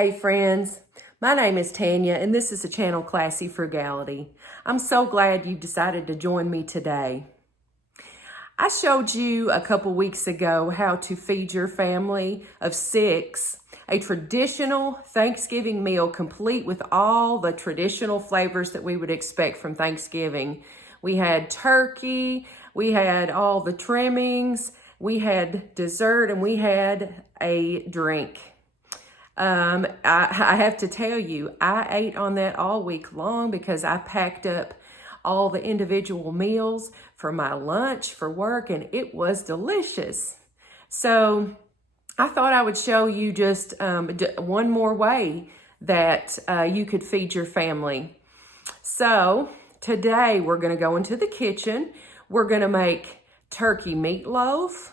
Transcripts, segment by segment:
Hey friends, my name is Tanya and this is the channel Classy Frugality. I'm so glad you decided to join me today. I showed you a couple weeks ago how to feed your family of 6 a traditional Thanksgiving meal complete with all the traditional flavors that we would expect from Thanksgiving. We had turkey, we had all the trimmings, we had dessert, and we had a drink. I have to tell you, I ate on that all week long because I packed up all the individual meals for my lunch for work, and it was delicious. So I thought I would show you just one more way that you could feed your family. So today we're going to go into the kitchen. We're going to make turkey meatloaf.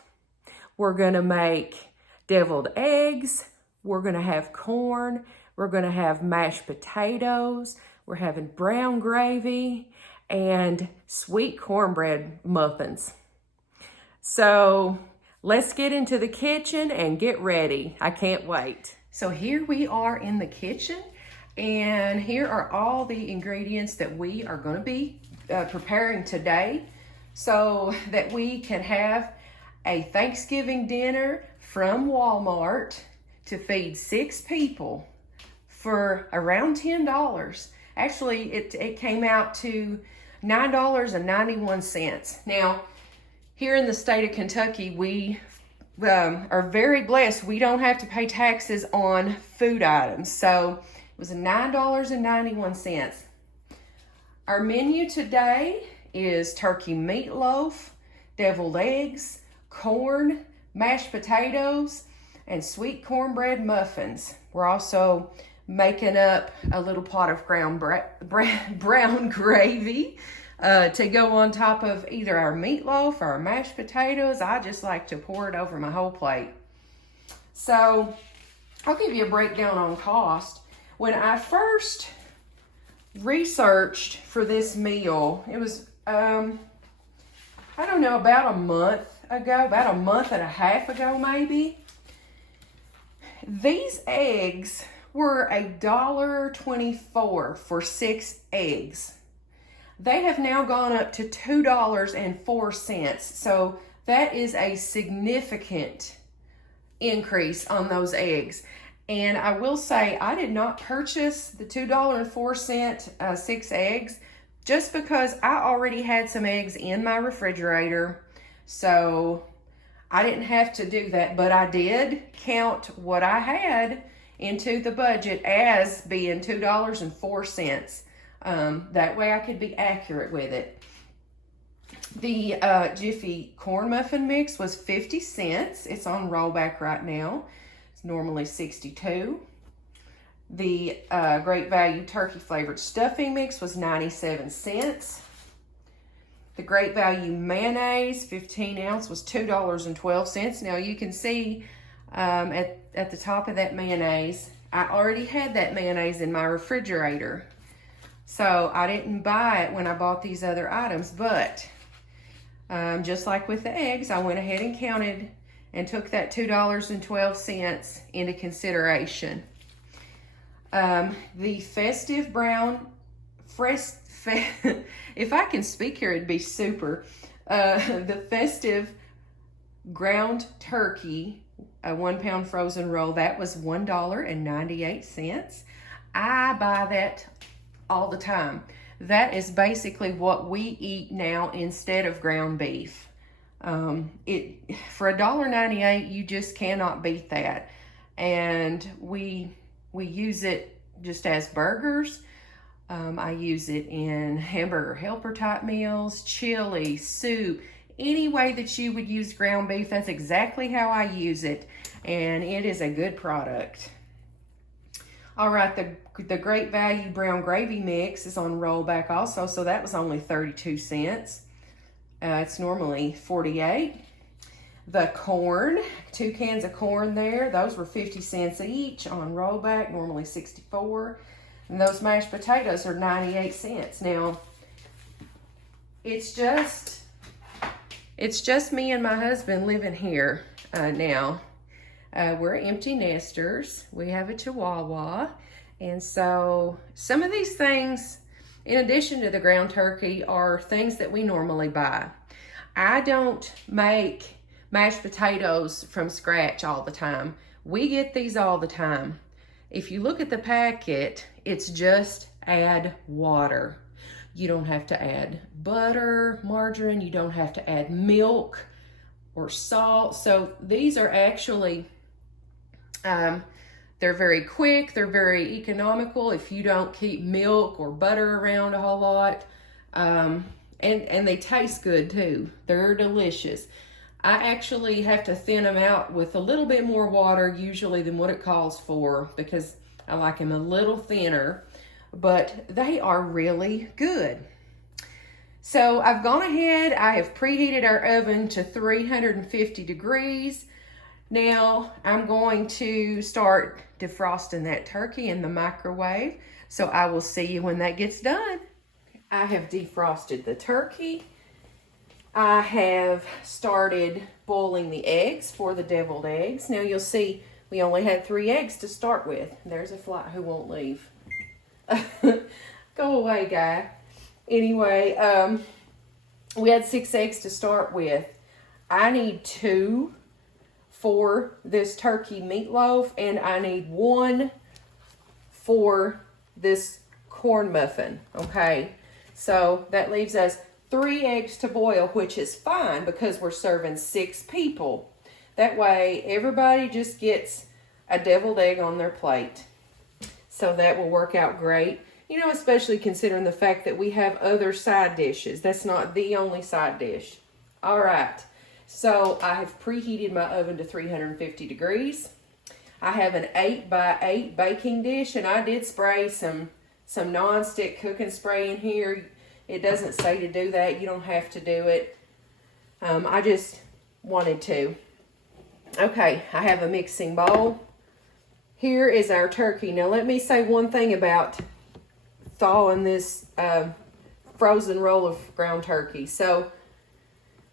We're going to make deviled eggs. We're going to have corn. We're going to have mashed potatoes. We're having brown gravy and sweet cornbread muffins. So let's get into the kitchen and get ready. I can't wait. So here we are in the kitchen, and here are all the ingredients that we are going to be preparing today so that we can have a Thanksgiving dinner from Walmart to feed 6 people for around $10. Actually, it came out to $9.91. Now, here in the state of Kentucky, we are very blessed. We don't have to pay taxes on food items. So it was $9.91. Our menu today is turkey meatloaf, deviled eggs, corn, mashed potatoes, and sweet cornbread muffins. We're also making up a little pot of brown gravy to go on top of either our meatloaf or our mashed potatoes. I just like to pour it over my whole plate. So I'll give you a breakdown on cost. When I first researched for this meal, it was, I don't know, about a month ago, about a month and a half ago maybe. These eggs were $1.24 for 6 eggs. They have now gone up to $2.04. So that is a significant increase on those eggs. And I will say, I did not purchase the $2.04 6 eggs just because I already had some eggs in my refrigerator. So I didn't have to do that, but I did count what I had into the budget as being $2.04. That way I could be accurate with it. The Jiffy corn muffin mix was 50 cents. It's on rollback right now. It's normally 62. The Great Value turkey flavored stuffing mix was 97 cents. The Great Value mayonnaise, 15 ounce, was $2.12. Now you can see at the top of that mayonnaise, I already had that mayonnaise in my refrigerator. So I didn't buy it when I bought these other items, but just like with the eggs, I went ahead and counted and took that $2.12 into consideration. The festive brown, if I can speak here, it'd be super. The festive ground turkey, a 1 pound frozen roll, that was $1.98. I buy that all the time. That is basically what we eat now instead of ground beef. For $1.98, you just cannot beat that. And we use it just as burgers. I use it in hamburger helper type meals, chili, soup, any way that you would use ground beef. That's exactly how I use it, and it is a good product. All right, the Great Value brown gravy mix is on rollback also, so that was only 32 cents. It's normally 48. The corn, 2 cans of corn there, those were 50 cents each on rollback, normally 64. And those mashed potatoes are 98 cents. Now, it's just me and my husband living here now. We're empty nesters. We have a Chihuahua. And so some of these things, in addition to the ground turkey, are things that we normally buy. I don't make mashed potatoes from scratch all the time. We get these all the time. If you look at the packet, it's just add water. You don't have to add butter, margarine. You don't have to add milk or salt. So these are actually, they're very quick. They're very economical if you don't keep milk or butter around a whole lot. And they taste good too. They're delicious. I actually have to thin them out with a little bit more water usually than what it calls for because I like them a little thinner, but they are really good. So I've gone ahead, I have preheated our oven to 350 degrees. Now I'm going to start defrosting that turkey in the microwave. So I will see you when that gets done. I have defrosted the turkey. I have started boiling the eggs for the deviled eggs. Now you'll see we only had 3 eggs to start with. There's a fly who won't leave. Go away, guy. Anyway, we had 6 eggs to start with. I need 2 for this turkey meatloaf, and I need 1 for this corn muffin, okay? So that leaves us 3 eggs to boil, which is fine because we're serving 6 people. That way, everybody just gets a deviled egg on their plate. So that will work out great. You know, especially considering the fact that we have other side dishes. That's not the only side dish. All right. So I have preheated my oven to 350 degrees. I have an 8x8 baking dish, and I did spray some non-stick cooking spray in here. It doesn't say to do that. You don't have to do it. I just wanted to. Okay, I have a mixing bowl. Here is our turkey. Now let me say one thing about thawing this frozen roll of ground turkey. So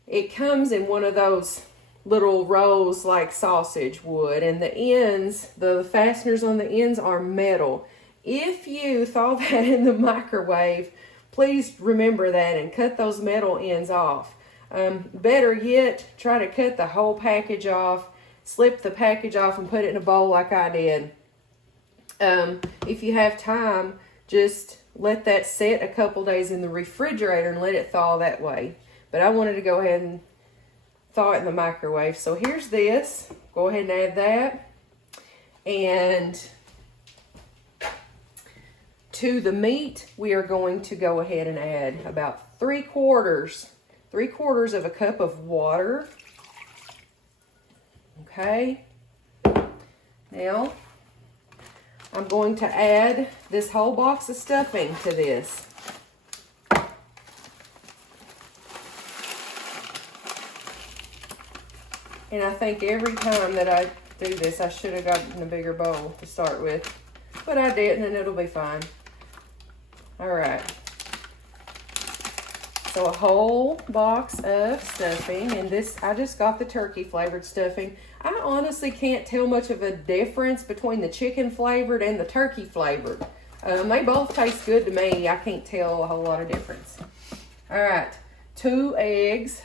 it comes in one of those little rolls like sausage would, and the ends, the fasteners on the ends are metal. If you thaw that in the microwave, please remember that and cut those metal ends off. Better yet, try to cut the whole package off, slip the package off and put it in a bowl like I did. If you have time, just let that sit a couple days in the refrigerator and let it thaw that way. But I wanted to go ahead and thaw it in the microwave. So here's this. Go ahead and add that. And to the meat, we are going to go ahead and add about 3/4 of a cup of water. Okay. Now, I'm going to add this whole box of stuffing to this. And I think every time that I do this, I should have gotten a bigger bowl to start with. But I didn't, and it'll be fine. All right. So a whole box of stuffing, and this, I just got the turkey flavored stuffing. I honestly can't tell much of a difference between the chicken flavored and the turkey flavored. They both taste good to me. I can't tell a whole lot of difference. All right, 2 eggs.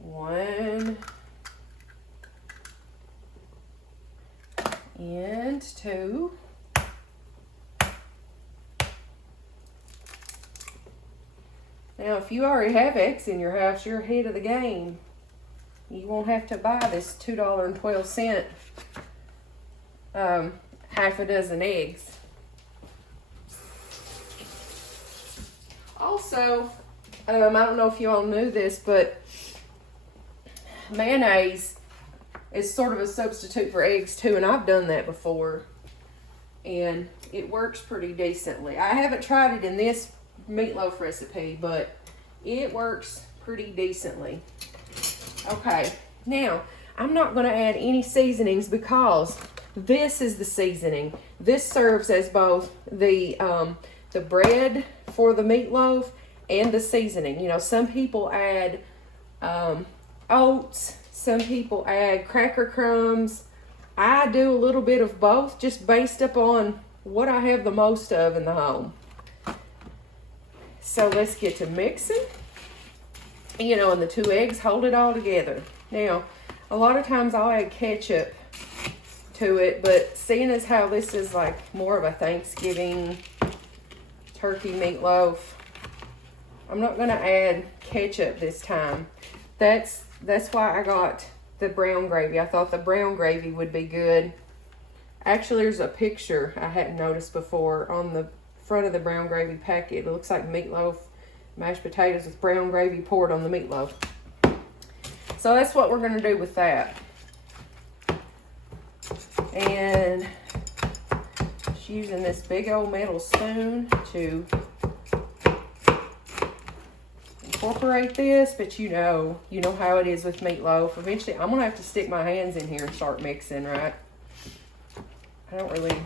One and 2. Now, if you already have eggs in your house, you're ahead of the game. You won't have to buy this $2.12 half a dozen eggs. Also, I don't know if you all knew this, but mayonnaise is sort of a substitute for eggs too, and I've done that before, and it works pretty decently. I haven't tried it in this meatloaf recipe, but it works pretty decently. Okay, now I'm not going to add any seasonings because this is the seasoning. This serves as both the bread for the meatloaf and the seasoning. You know, some people add Oats. Some people add cracker crumbs. I do a little bit of both, just based upon what I have the most of in the home. So let's get to mixing. You know, and the 2 eggs hold it all together. Now, a lot of times I'll add ketchup to it, but seeing as how this is like more of a Thanksgiving turkey meatloaf, I'm not gonna add ketchup this time. That's why I got the brown gravy. I thought the brown gravy would be good. Actually, there's a picture I hadn't noticed before on the front of the brown gravy packet. It looks like meatloaf, mashed potatoes with brown gravy poured on the meatloaf. So that's what we're gonna do with that. And just using this big old metal spoon to incorporate this, but you know how it is with meatloaf. Eventually, I'm gonna have to stick my hands in here and start mixing, right? I don't really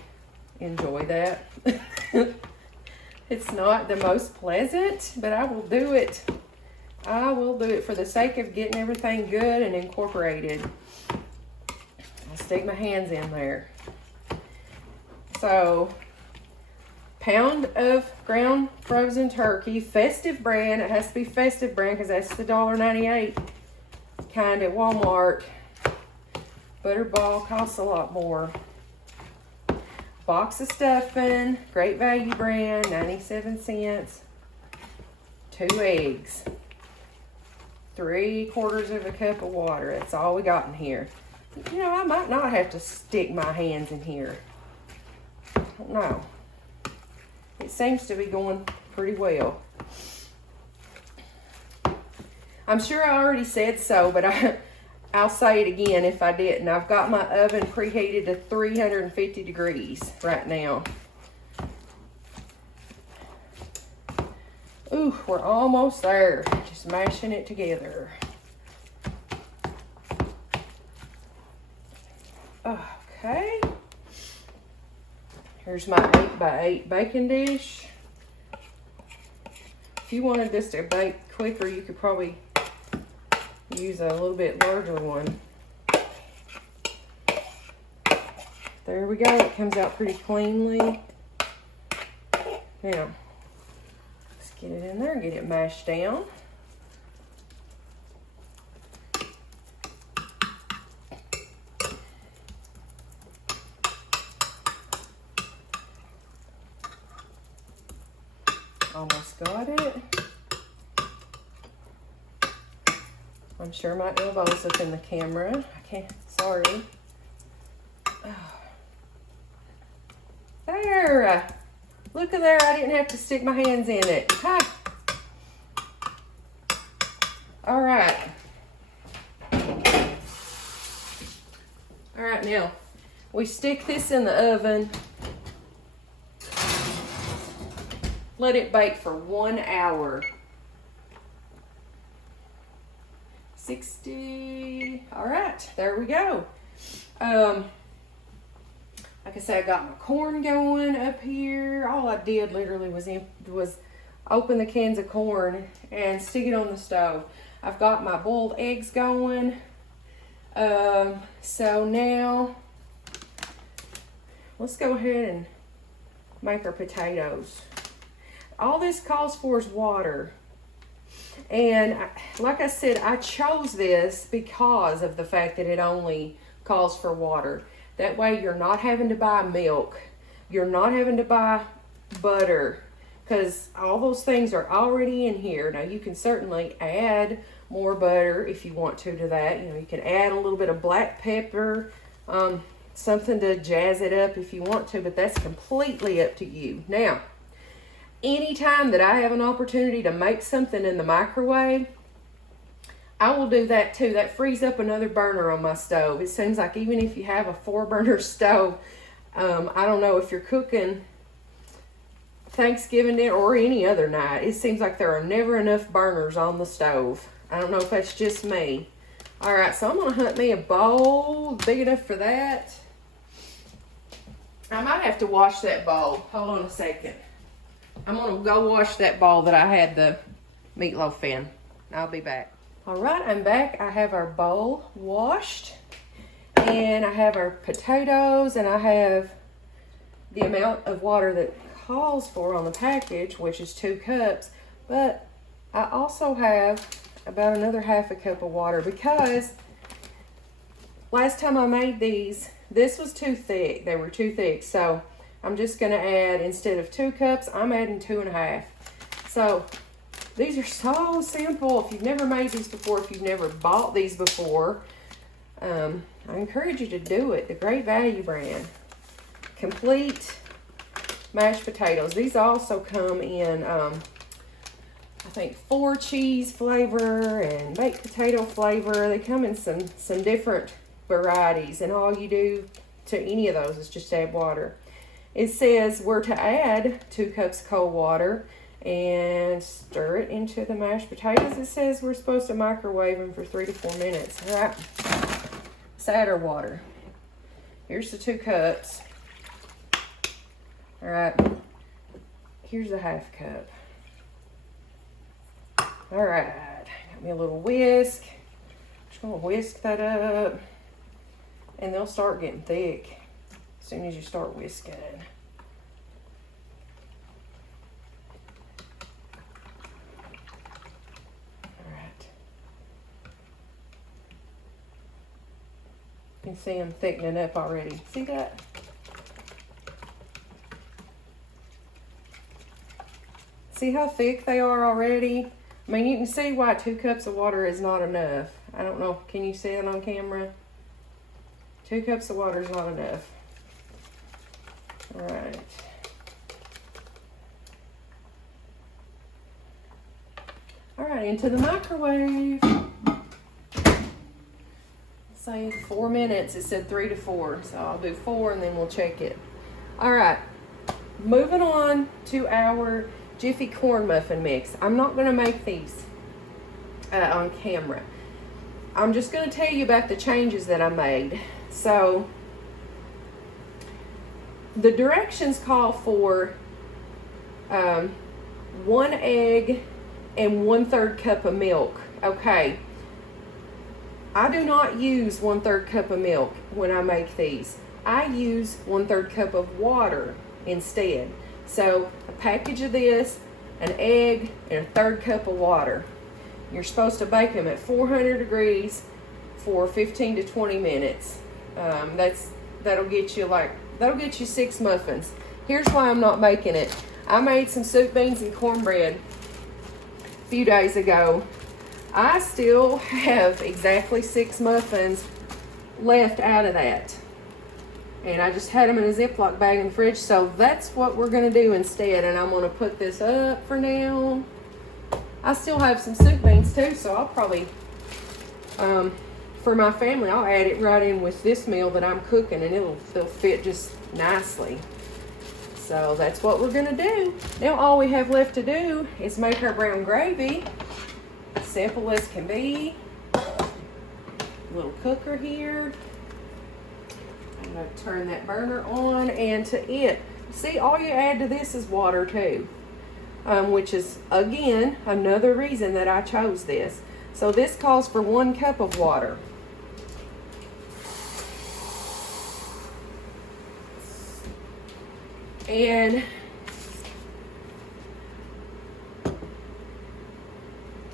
enjoy that. It's not the most pleasant, but I will do it. I will do it for the sake of getting everything good and incorporated. I'll stick my hands in there. So, pound of ground frozen turkey, festive brand. It has to be festive brand because that's the $1.98 kind at Walmart. Butterball costs a lot more. Box of stuffing, Great Value brand, 97 cents. 2 eggs. 3/4 of a cup of water. That's all we got in here. You know, I might not have to stick my hands in here. I don't know. It seems to be going pretty well. I'm sure I already said so, but I'll say it again if I didn't. I've got my oven preheated to 350 degrees right now. Ooh, we're almost there. Just mashing it together. Okay. Here's my 8x8 baking dish. If you wanted this to bake quicker, you could probably use a little bit larger one. There we go. It comes out pretty cleanly. Now, let's get it in there and get it mashed down. Almost got it. I'm sure my elbow's up in the camera. I can't, sorry. There! Look at there, I didn't have to stick my hands in it. Hi. All right. All right, now, we stick this in the oven. Let it bake for 1 hour. 60. All right, there we go. Like I said, I got my corn going up here. All I did literally was open the cans of corn and stick it on the stove. I've got my boiled eggs going. So now let's go ahead and make our potatoes. All this calls for is water. And like I said, I chose this because of the fact that it only calls for water. That way you're not having to buy milk. You're not having to buy butter, because all those things are already in here. Now you can certainly add more butter if you want to that. You know, you can add a little bit of black pepper, something to jazz it up if you want to, but that's completely up to you. Now, anytime that I have an opportunity to make something in the microwave, I will do that too. That frees up another burner on my stove. It seems like even if you have a 4-burner stove, I don't know if you're cooking Thanksgiving dinner or any other night, it seems like there are never enough burners on the stove. I don't know if that's just me. All right, so I'm gonna hunt me a bowl big enough for that. I might have to wash that bowl. Hold on a second. I'm gonna go wash that bowl that I had the meatloaf in. I'll be back. All right, I'm back. I have our bowl washed, and I have our potatoes, and I have the amount of water that calls for on the package, which is 2 cups, but I also have about another half a cup of water because last time I made these, this was too thick. They were too thick, so I'm just gonna add, instead of 2 cups, I'm adding 2.5. So these are so simple. If you've never made these before, if you've never bought these before, I encourage you to do it. The Great Value brand. Complete mashed potatoes. These also come in, I think, 4 cheese flavor and baked potato flavor. They come in some different varieties, and all you do to any of those is just add water. It says we're to add 2 cups cold water and stir it into the mashed potatoes. It says we're supposed to microwave them for 3 to 4 minutes. All right, let's add our water. Here's the 2 cups. All right, here's a half cup. All right, got me a little whisk. Just gonna whisk that up, and they'll start getting thick as soon as you start whisking. You can see them thickening up already. See that? See how thick they are already? I mean, you can see why 2 cups of water is not enough. I don't know. Can you see it on camera? 2 cups of water is not enough. All right. All right, into the microwave. Say 4 minutes. It said 3 to 4, so I'll do 4 and then we'll check it. All right, moving on to our Jiffy corn muffin mix. I'm not going to make these on camera. I'm just going to tell you about the changes that I made. So the directions call for 1 egg and 1/3 cup of milk. Okay. I do not use 1/3 cup of milk when I make these. I use 1/3 cup of water instead. So a package of this, an egg, and a 1/3 cup of water. You're supposed to bake them at 400 degrees for 15 to 20 minutes. That'll get you 6 muffins. Here's why I'm not making it. I made some soup beans and cornbread a few days ago. I still have exactly 6 muffins left out of that. And I just had them in a Ziploc bag in the fridge. So that's what we're going to do instead. And I'm going to put this up for now. I still have some soup beans too. So I'll probably, for my family, I'll add it right in with this meal that I'm cooking. And it'll fit just nicely. So that's what we're going to do. Now all we have left to do is make our brown gravy. Simple as can be. Little cooker here. I'm going to turn that burner on, and to it, see, all you add to this is water too, which is again another reason that I chose this. So this calls for 1 cup of water. And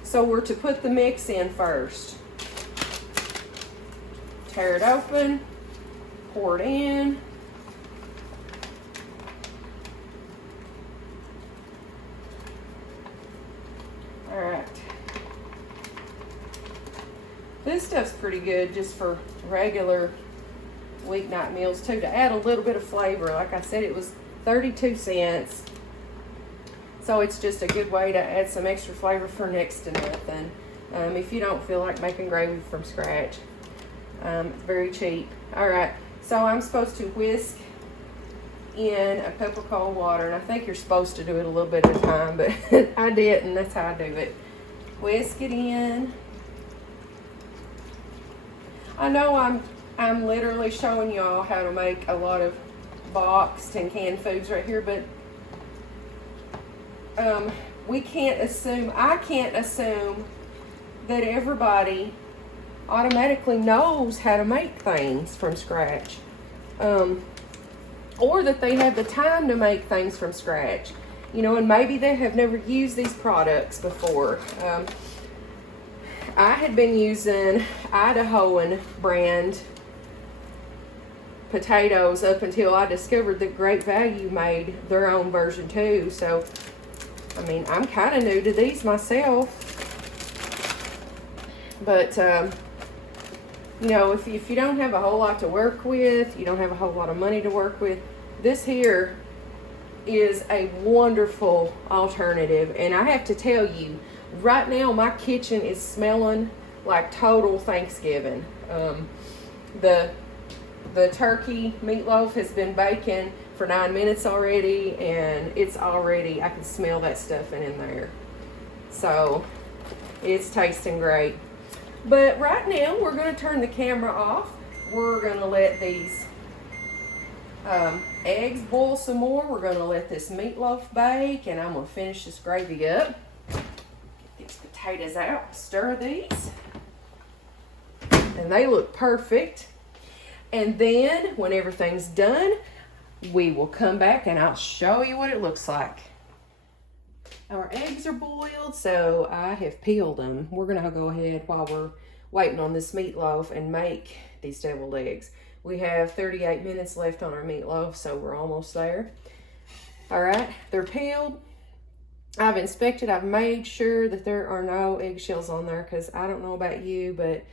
so we're to put the mix in first. Tear it open, pour it in. All right. This stuff's pretty good just for regular weeknight meals too, to add a little bit of flavor. Like I said, it was 32 cents. So it's just a good way to add some extra flavor for next to nothing. If you don't feel like making gravy from scratch. It's very cheap. All right, so I'm supposed to whisk in a cup of cold water, and I think you're supposed to do it a little bit at a time, but I didn't. That's how I do it. Whisk it in. I know I'm literally showing y'all how to make a lot of boxed and canned foods right here, but we can't assume, I can't assume that everybody automatically knows how to make things from scratch. Or that they have the time to make things from scratch. You know, and maybe they have never used these products before. I had been using Idahoan brand potatoes up until I discovered that Great Value made their own version too. So, I mean, I'm kind of new to these myself. But, you know, if you don't have a whole lot to work with, you don't have a whole lot of money to work with, this here is a wonderful alternative. And I have to tell you, right now my kitchen is smelling like total Thanksgiving. The turkey meatloaf has been baking for 9 minutes already, and it's already, I can smell that stuffing in there. So it's tasting great. But right now we're going to turn the camera off. We're going to let these eggs boil some more. We're going to let this meatloaf bake, and I'm going to finish this gravy up. Get these potatoes out, stir these, and they look perfect. And then when everything's done, we will come back and I'll show you what it looks like. Our eggs are boiled, so I have peeled them. We're gonna go ahead while we're waiting on this meatloaf and make these deviled eggs. We have 38 minutes left on our meatloaf, so we're almost there. All right, they're peeled. I've inspected, I've made sure that there are no eggshells on there, because I don't know about you, but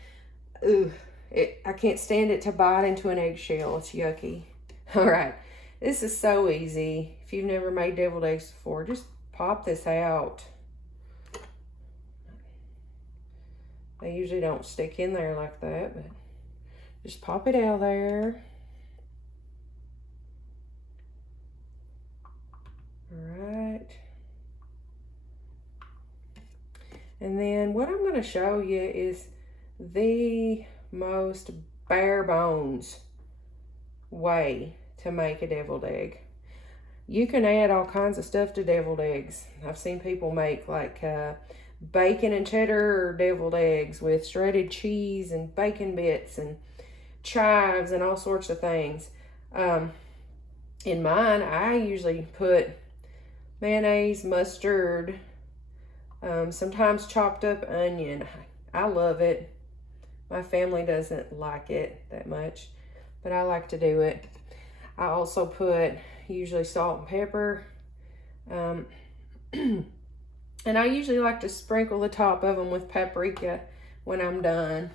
I can't stand it to bite into an eggshell. It's yucky. All right, this is so easy. If you've never made deviled eggs before, just pop this out. They usually don't stick in there like that, but just pop it out there. All right. And then what I'm going to show you is the most bare bones way to make a deviled egg. You can add all kinds of stuff to deviled eggs. I've seen people make like bacon and cheddar deviled eggs with shredded cheese and bacon bits and chives and all sorts of things. In mine, I usually put mayonnaise, mustard, sometimes chopped up onion. I love it. My family doesn't like it that much, but I like to do it. I also put usually salt and pepper. And I usually like to sprinkle the top of them with paprika when I'm done.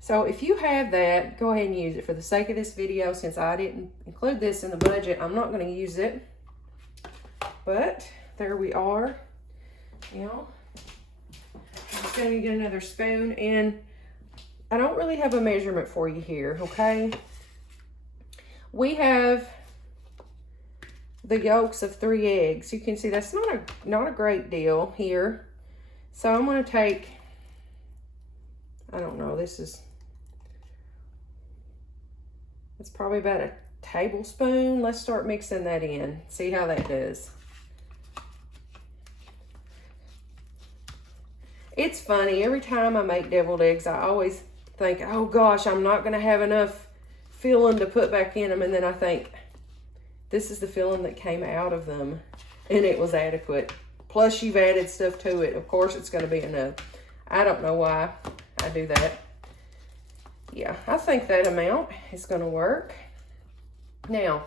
So if you have that, go ahead and use it. For the sake of this video, since I didn't include this in the budget, I'm not going to use it. But there we are. You know, I'm just going to get another spoon, and I don't really have a measurement for you here, okay? We have the yolks of 3 eggs. You can see that's not a great deal here. So I'm going to take, I don't know, it's probably about a tablespoon. Let's start mixing that in. See how that does. It's funny, every time I make deviled eggs, I always think, oh gosh, I'm not going to have enough filling to put back in them. And then I think, this is the filling that came out of them, and it was adequate. Plus, you've added stuff to it. Of course, it's going to be enough. I don't know why I do that. Yeah, I think that amount is going to work. Now,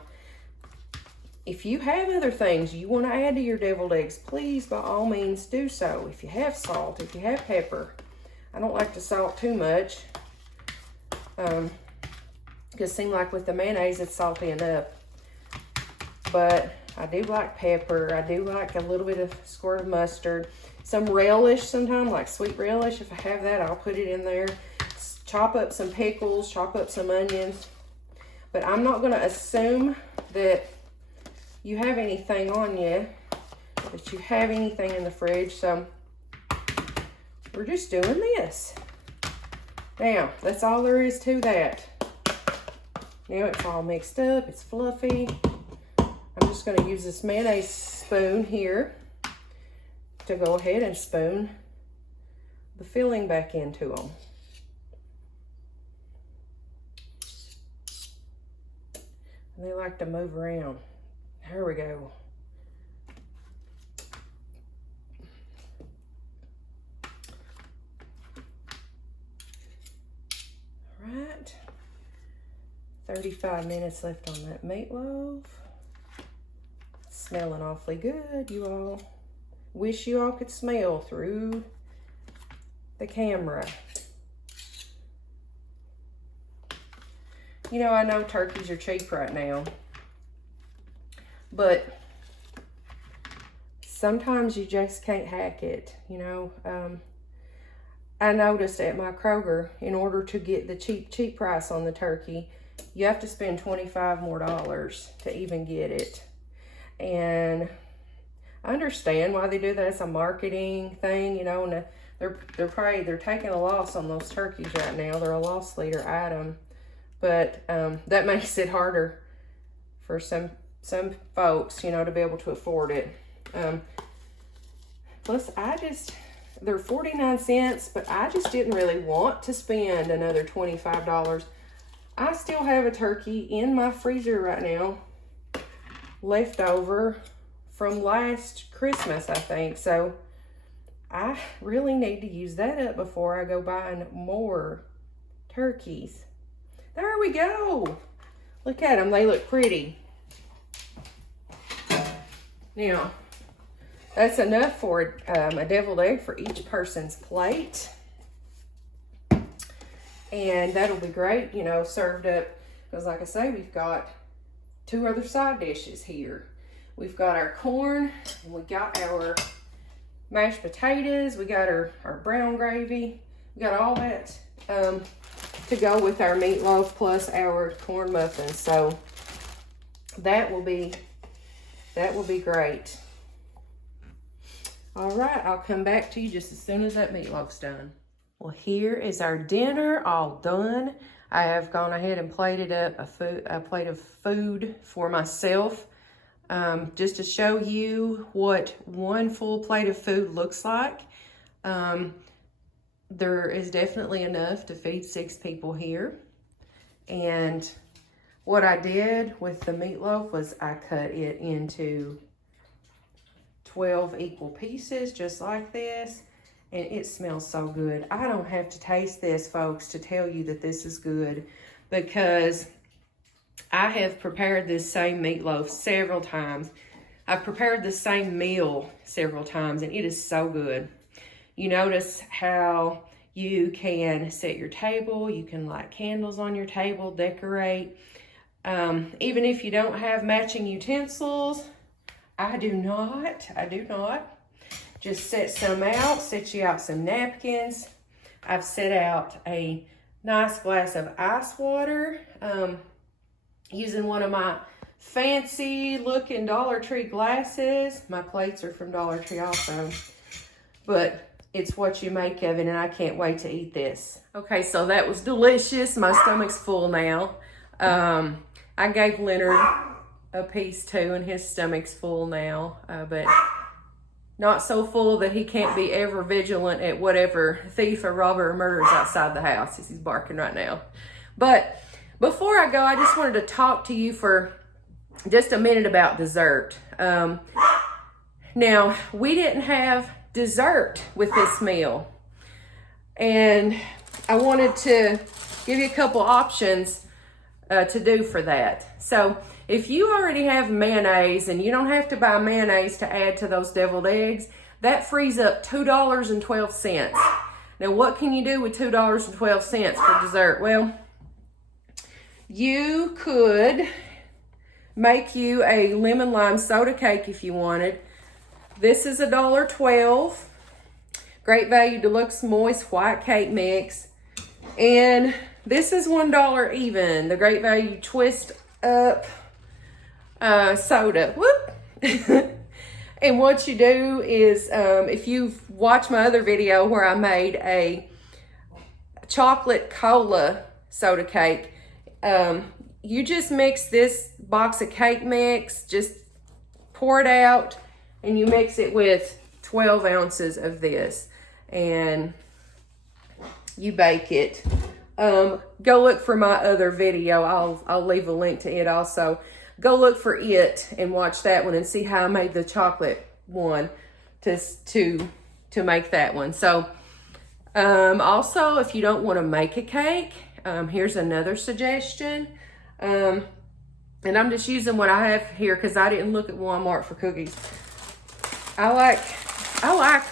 if you have other things you want to add to your deviled eggs, please, by all means, do so. If you have salt, if you have pepper. I don't like to salt too much. Because it seems like with the mayonnaise, it's salty enough. But I do like pepper. I do like a little bit of squirt of mustard. Some relish sometimes, like sweet relish. If I have that, I'll put it in there. Chop up some pickles, chop up some onions. But I'm not going to assume that you have anything on you, that you have anything in the fridge. So we're just doing this. Now, that's all there is to that. Now it's all mixed up. It's fluffy. I'm just going to use this mayonnaise spoon here to go ahead and spoon the filling back into them. And they like to move around. There we go. All right. 35 minutes left on that meatloaf. Smelling awfully good, you all. Wish you all could smell through the camera. You know, I know turkeys are cheap right now, but sometimes you just can't hack it, you know. I noticed at my Kroger, in order to get the cheap price on the turkey, you have to spend $25 more to even get it. And I understand why they do that. It's a marketing thing, you know, and they're taking a loss on those turkeys right now. They're a loss leader item, but that makes it harder for some folks, you know, to be able to afford it. Plus, they're 49 cents, but I just didn't really want to spend another $25. I still have a turkey in my freezer right now, left over from last Christmas, I think. So I really need to use that up before I go buying more turkeys. There we go. Look at them. They look pretty. Now, that's enough for a deviled egg for each person's plate. And that'll be great, you know, served up. Because like I say, we've got 2 other side dishes here. We've got our corn, and we got our mashed potatoes, we got our brown gravy, we got all that to go with our meatloaf plus our corn muffins. So that will be great. All right, I'll come back to you just as soon as that meatloaf's done. Well, here is our dinner all done. I have gone ahead and plated up a plate of food for myself, just to show you what one full plate of food looks like. There is definitely enough to feed 6 people here. And what I did with the meatloaf was I cut it into 12 equal pieces, just like this. And it smells so good. I don't have to taste this, folks, to tell you that this is good, because I have prepared this same meatloaf several times. I've prepared the same meal several times, and it is so good. You notice how you can set your table, you can light candles on your table, decorate. Even if you don't have matching utensils, I do not. Just set some out, set you out some napkins. I've set out a nice glass of ice water, using one of my fancy looking Dollar Tree glasses. My plates are from Dollar Tree also, but it's what you make of it, and I can't wait to eat this. Okay, so that was delicious. My stomach's full now. I gave Leonard a piece too, and his stomach's full now, but not so full that he can't be ever vigilant at whatever thief or robber or murder is outside the house, as he's barking right now. But before I go, I just wanted to talk to you for just a minute about dessert. Now, we didn't have dessert with this meal, and I wanted to give you a couple options to do for that. So if you already have mayonnaise, and you don't have to buy mayonnaise to add to those deviled eggs, that frees up $2.12. Now, what can you do with $2.12 for dessert? Well, you could make you a lemon lime soda cake if you wanted. This is $1.12. Great Value Deluxe Moist White Cake Mix. And this is $1 even. The Great Value Twist Up soda. Whoop. And what you do is, if you've watched my other video where I made a chocolate cola soda cake, you just mix this box of cake mix, just pour it out, and you mix it with 12 ounces of this. And you bake it. Go look for my other video. I'll leave a link to it also. Go look for it and watch that one and see how I made the chocolate one to make that one. So also, if you don't want to make a cake, here's another suggestion. And I'm just using what I have here because I didn't look at Walmart for cookies. I like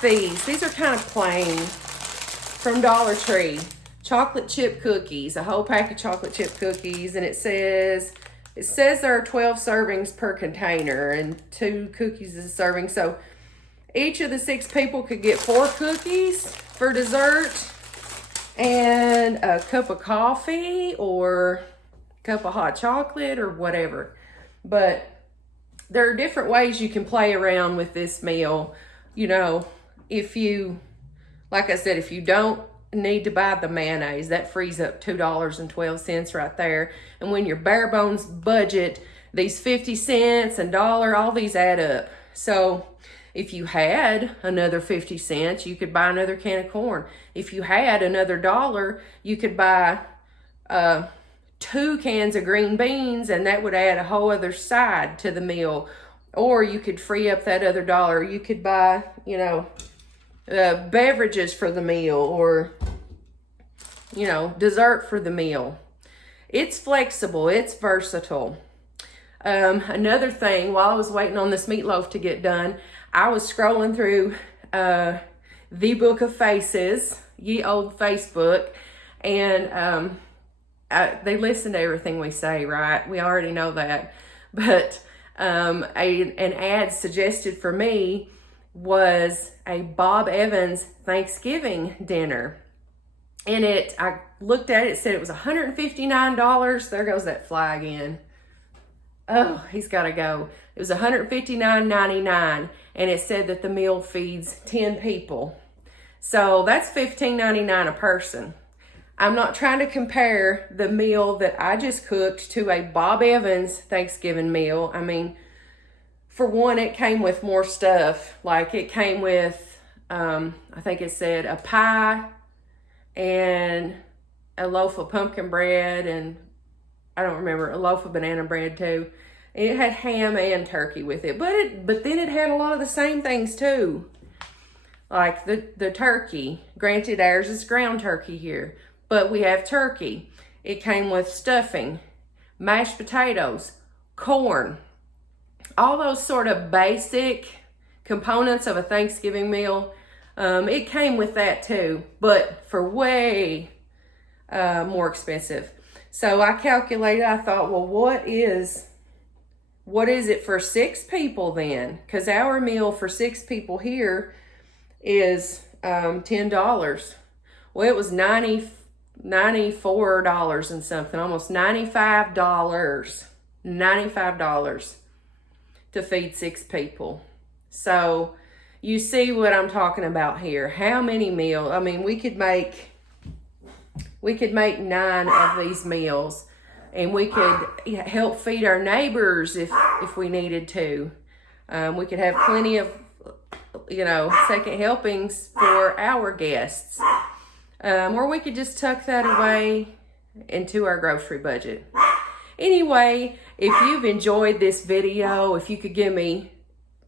these. These are kind of plain, from Dollar Tree. Chocolate chip cookies, a whole pack of chocolate chip cookies, and it says there are 12 servings per container and 2 cookies is a serving. So each of the 6 people could get 4 cookies for dessert and a cup of coffee or a cup of hot chocolate or whatever. But there are different ways you can play around with this meal. You know, if you, like I said, if you don't need to buy the mayonnaise, that frees up $2.12 right there. And when your bare bones budget, these 50 cents and $1, all these add up. So if you had another 50 cents, you could buy another can of corn. If you had another $1, you could buy 2 cans of green beans, and that would add a whole other side to the meal. Or you could free up that other $1. You could buy, you know, beverages for the meal, or, you know, dessert for the meal. It's flexible. It's versatile. Another thing, while I was waiting on this meatloaf to get done, I was scrolling through the Book of Faces, ye old Facebook, and they listen to everything we say, right? We already know that. But an ad suggested for me was a Bob Evans Thanksgiving dinner. And I looked at it, it said it was $159. There goes that fly again. Oh, he's got to go. It was $159.99, and it said that the meal feeds 10 people. So that's $15.99 a person. I'm not trying to compare the meal that I just cooked to a Bob Evans Thanksgiving meal. I mean, for one, it came with more stuff. Like, it came with, I think it said a pie and a loaf of pumpkin bread, and I don't remember, a loaf of banana bread too. It had ham and turkey with it, but then it had a lot of the same things too. Like the turkey. Granted, ours is ground turkey here, but we have turkey. It came with stuffing, mashed potatoes, corn, all those sort of basic components of a Thanksgiving meal. It came with that too, but for way more expensive. So I calculated, I thought, well, what is it for 6 people then? Because our meal for 6 people here is $10. Well, it was $94 and something, almost $95. $95 to feed 6 people. So you see what I'm talking about here. How many meals? I mean, we could make 9 of these meals, and we could help feed our neighbors if we needed to. We could have plenty of, you know, second helpings for our guests. Or we could just tuck that away into our grocery budget. Anyway, if you've enjoyed this video, if you could give me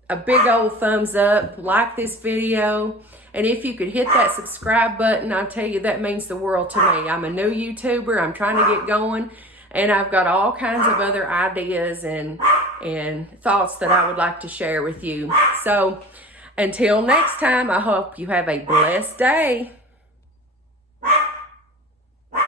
a big old thumbs up, like this video, and if you could hit that subscribe button, I'll tell you, that means the world to me. I'm a new YouTuber. I'm trying to get going, and I've got all kinds of other ideas and thoughts that I would like to share with you. So until next time, I hope you have a blessed day.